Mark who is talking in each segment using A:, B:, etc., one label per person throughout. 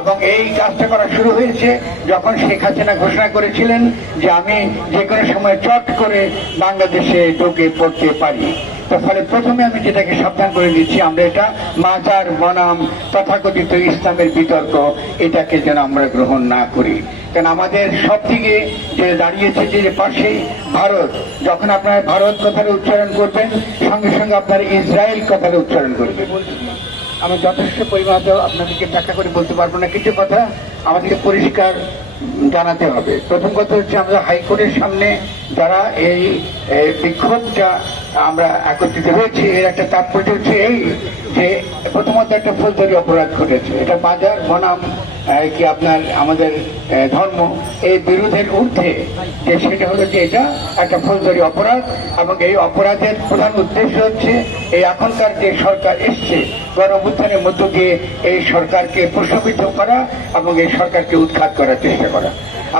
A: এবং এই কাজটা করা শুরু হয়েছে যখন শেখ হাসিনা ঘোষণা করেছিলেন যে আমি যে কোনো সময় চট করে বাংলাদেশে ঢুকে পড়তে পারি। তো ফলে প্রথমে আমি যেটাকে সাবধান করে দিচ্ছি আমরা এটা মাজার বনাম তথাকথিত ইসলামের বিতর্ক, এটাকে যেন আমরা গ্রহণ না করি। কারণ আমাদের সব থেকে যে দাঁড়িয়েছে যে পাশেই ভারত, যখন আপনারা ভারত কথাটা উচ্চারণ করবেন, সঙ্গে সঙ্গে আপনার ইসরায়েল কথাটা উচ্চারণ করবেন। আমি যথেষ্ট পরিমাণ আপনাদেরকে ব্যাখ্যা করে বলতে পারব না। কিছু কথা আমাদেরকে পরিষ্কার জানাতে হবে। প্রথম কথা হচ্ছে আমরা হাইকোর্টের সামনে যারা এই বিক্ষোভটা আমরা একত্রিত হয়েছি, এর একটা তাৎপর্য হচ্ছে এই যে প্রথমত একটা ফৌজদারি অপরাধ ঘটেছে। এটা বাজার বনাম কি আপনার, আমাদের ধর্ম এই বিরোধের ঊর্ধ্বে যে সেটা হলো যে এটা একটা ফৌজদারি অপরাধ এবং এই অপরাধের প্রধান উদ্দেশ্য হচ্ছে এই এখনকার যে সরকার এসছে গণ অভ্যুত্থানের মধ্য দিয়ে এই সরকারকে প্রশমিত করা এবং এই সরকারকে উৎখাত করার চেষ্টা করা।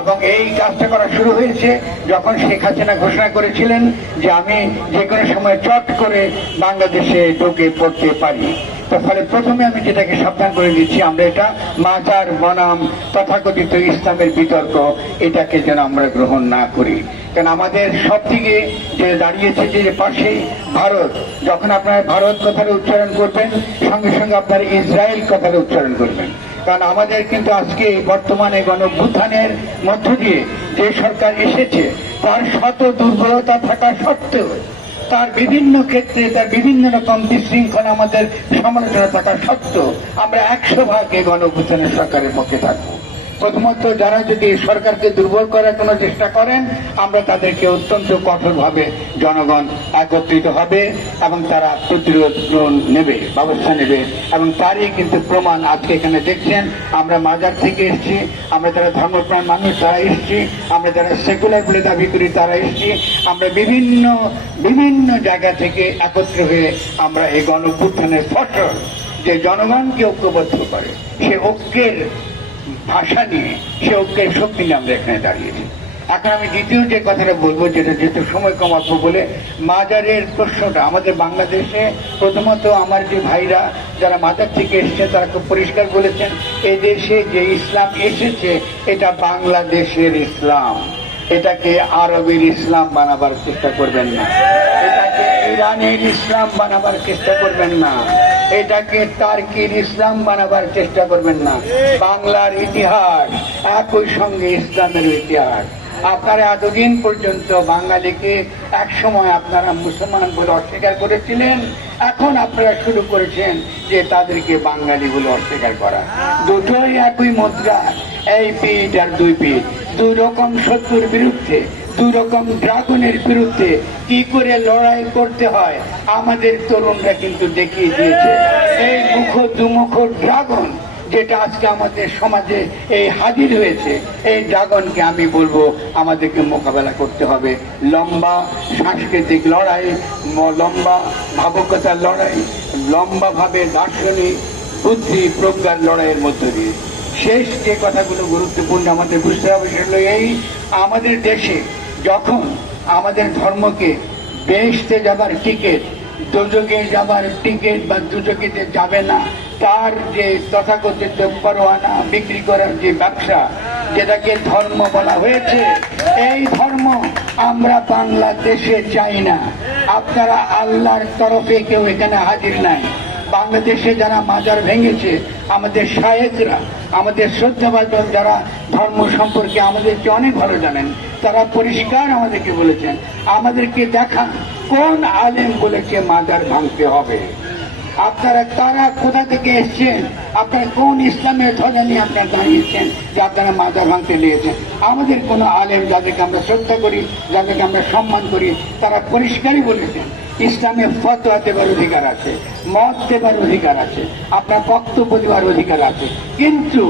A: এবং এই কাজটা করা শুরু হয়েছে যখন শেখ হাসিনা ঘোষণা করেছিলেন যে আমি যে কোনো সময় চট করে বাংলাদেশে ঢুকে পড়তে পারি। তো ফলে প্রথমে আমি যেটাকে সাবধান করে দিচ্ছি আমরা এটা মাজার বনাম তথাকথিত ইসলামের বিতর্ক, এটাকে যেন আমরা গ্রহণ না করি। কারণ আমাদের সব থেকে যে দাঁড়িয়েছে যে পাশেই ভারত, যখন আপনারা ভারত কথাটা উচ্চারণ করবেন, সঙ্গে সঙ্গে আপনার ইসরায়েল কথাটা উচ্চারণ করবেন। কারণ আমাদের কিন্তু আজকে বর্তমানে গণভ্যুত্থানের মধ্য দিয়ে যে সরকার এসেছে, তার শত দুর্বলতা থাকা সত্ত্বেও তার বিভিন্ন ক্ষেত্রে, তার বিভিন্ন রকম বিশৃঙ্খলা আমাদের সমালোচনা থাকা সত্ত্বেও আমরা একশো ভাগে গণভূষণের সরকারের পক্ষে থাকব। প্রথমত যারা যদি সরকারকে দুর্বল করার কোনো চেষ্টা করেন, আমরা তাদেরকে অত্যন্ত কঠোরভাবে জনগণ একত্রিত হবে এবং তারা প্রতিরোধ নেবে, ব্যবস্থা নেবে। এবং তারই কিন্তু প্রমাণ আজকে এখানে দেখছেন, আমরা মাজার থেকে এসেছি, আমরা যারা ধর্মপ্রাণ মানুষ তারা এসেছি, আমরা যারা সেকুলার বলে দাবি করি তারা এসেছি, আমরা বিভিন্ন বিভিন্ন জায়গা থেকে একত্র হয়ে আমরা এই গণভ্যুত্থানের ফসল যে জনগণকে ঐক্যবদ্ধ করে, সে ঐক্যের ভাষা নিয়ে সে ঐক্যের শক্তি নিয়ে আমরা এখানে দাঁড়িয়েছি। এখন আমি দ্বিতীয় যে কথাটা বলব, যেটা যেহেতু সময় কমাবো বলে, মাজারের প্রশ্নটা, আমাদের বাংলাদেশে প্রথমত আমার যে ভাইরা যারা মাজার থেকে এসেছে, তারা খুব পরিষ্কার বলেছেন, এদেশে দেশে যে ইসলাম এসেছে, এটা বাংলাদেশের ইসলাম। এটাকে আরবের ইসলাম বানাবার চেষ্টা করবেন না। এটাকে ইরানের ইসলাম বানাবার চেষ্টা করবেন না। এটাকে টার্কির ইসলাম বানাবার চেষ্টা করবেন না। বাংলার ইতিহাস একই সঙ্গে ইসলামের ইতিহাস। আপনারা এতদিন পর্যন্ত বাঙালিকে এক সময় আপনারা মুসলমান বলে অস্বীকার করেছিলেন। এখন আপনারা শুরু করেছেন যে তাদেরকে বাঙালি বলে অস্বীকার করা। দুটোই একই মুদ্রা, এই পিঠ আর দুই পিঠ। দুই রকম শত্রুর বিরুদ্ধে দুই রকম ড্রাগনের বিরুদ্ধে কি করে লড়াই করতে হয়, আমাদের তরুণরা কিন্তু দেখিয়ে দিয়েছে। এই মুখ দুমুখ ড্রাগন যেটা আজকে আমাদের সমাজে এই হাজির হয়েছে, এই ড্রাগনকে আমি বলব আমাদেরকে মোকাবেলা করতে হবে। লম্বা সাংস্কৃতিক লড়াই লম্বা ভাবকতার লড়াই, লম্বাভাবে দার্শনিক বুদ্ধি প্রজ্ঞার লড়াইয়ের মধ্য দিয়ে। শেষ যে কথাগুলো গুরুত্বপূর্ণ আমাদের বুঝতে হবে সেগুলো এই, আমাদের দেশে যখন আমাদের ধর্মকে বেহেশতে যাবার টিকিট দুযোগে যাবার টিকিট বা যে যাবে না, তার যে তথাকথিত পরোয়ানা, বিক্রি করার যে ব্যবসা, যেটাকে ধর্ম বলা হয়েছে, এই ধর্ম আমরা বাংলাদেশে চাই না। আপনারা আল্লাহর তরফে কেউ এখানে হাজির নাই। বাংলাদেশে যারা মাজার ভেঙেছে, আমাদের শায়েকরা, আমাদের শ্রদ্ধাভাজন যারা ধর্ম সম্পর্কে আমাদেরকে অনেক ভালো জানেন, তারা পরিষ্কার আমাদেরকে বলেছেন, আমাদেরকে দেখান কোন আলেম বলেছে মাজার ভাঙতে হবে। আপনারা তারা কোথা থেকে এসছেন? আপনারা কোন ইসলামের ধ্বজা নিয়ে আপনারা দাঁড়িয়েছেন যে আপনারা মাজার ভাঙতে নিয়েছেন? আমাদের কোনো আলেম যাদেরকে আমরা শ্রদ্ধা করি, যাদেরকে আমরা সম্মান করি, তারা পরিষ্কারই বলেছেন ইসলামে ফতোয়া দেবার অধিকার আছে, মত দেবার অধিকার আছে, আপনার বক্তব্য দেওয়ার অধিকার আছে। কিন্তু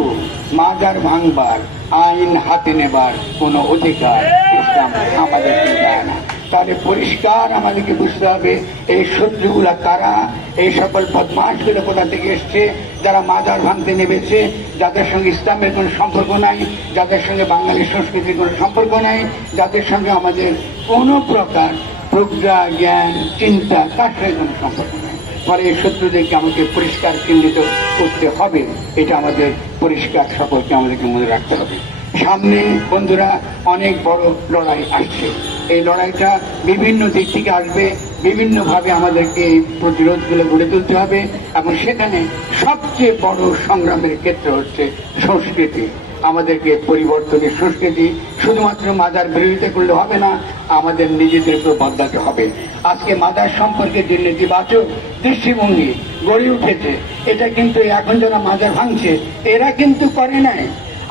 A: মাজার ভাঙবার, আইন হাতে নেবার কোনো অধিকার ইসলাম আমাদেরকে দেয় না। তাহলে পরিষ্কার আমাদেরকে বুঝতে হবে, এই শত্রুগুলা কারা? এই সকল বদমাসগুলো কোথা থেকে এসছে? যারা মাজার ভাঙতে নেমেছে, যাদের সঙ্গে ইসলামের কোনো সম্পর্ক নাই, যাদের সঙ্গে বাঙালি সংস্কৃতির কোনো সম্পর্ক নাই, যাদের সঙ্গে আমাদের কোনো প্রকার প্রজ্ঞা জ্ঞান চিন্তা, তার কোনো সম্পর্ক ফলে এই শত্রুদেরকে আমাকে পরিষ্কার চিহ্নিত করতে হবে, এটা আমাদের পরিষ্কার সকলকে আমাদেরকে মনে রাখতে হবে। সামনে বন্ধুরা, অনেক বড় লড়াই আসছে। এই লড়াইটা বিভিন্ন দিক থেকে আসবে, বিভিন্নভাবে আমাদেরকে এই প্রতিরোধগুলো গড়ে তুলতে হবে এবং সেখানে সবচেয়ে বড় সংগ্রামের ক্ষেত্র হচ্ছে সংস্কৃতি। আমাদেরকে পরিবর্তনের সংস্কৃতি শুধুমাত্র মাদার বিরোধিতা করলে হবে না, আমাদের নিজেদের উপর বদলাতে হবে। আজকে মাদার সম্পর্কে যে নেতিবাচক দৃষ্টিভঙ্গি গড়ে উঠেছে, এটা কিন্তু এখন যারা মাদার ভাঙছে, এরা কিন্তু করে নাই।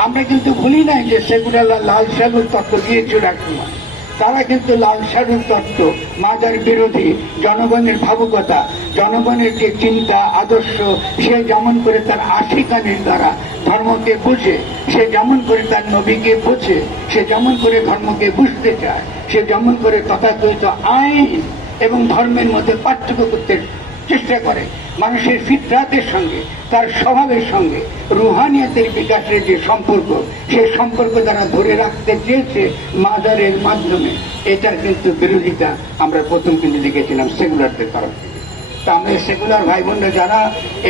A: আমরা কিন্তু ভুলি নাই যে সেগুলো লাল সালুর তত্ত্ব দিয়েছিল এক সময় তারা কিন্তু লাল সারুর তত্ত্ব, মাজার বিরোধী, জনগণের ভাবুকতা, জনগণের যে চিন্তা, আদর্শ, সে যেমন করে তার আশিকানির দ্বারা ধর্মকে বুঝে, সে যেমন করে তার নবীকে বুঝে, সে যেমন করে ধর্মকে বুঝতে চায়, সে যেমন করে তথাকথিত আইন এবং ধর্মের মধ্যে পার্থক্য করতে চেষ্টা করে মানুষের ফিতরাতের সঙ্গে, তার স্বভাবের সঙ্গে, রুহানিয়াতের বিকাশের যে সম্পর্ক সেই সম্পর্ক তারা ধরে রাখতে চেয়েছে মাদারের মাধ্যমে। এটার কিন্তু বিরোধিতা আমরা প্রথম কিন্তু লিখেছিলাম সেগুলারদের তরফ তা আমরা সেগুলার ভাই বোনরা যারা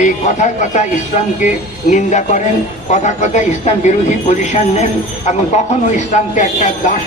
A: এই কথার কথা ইসলামকে নিন্দা করেন কথা কথা ইসলাম বিরোধী পজিশন নেন এবং কখনো ইসলামকে একটা দাস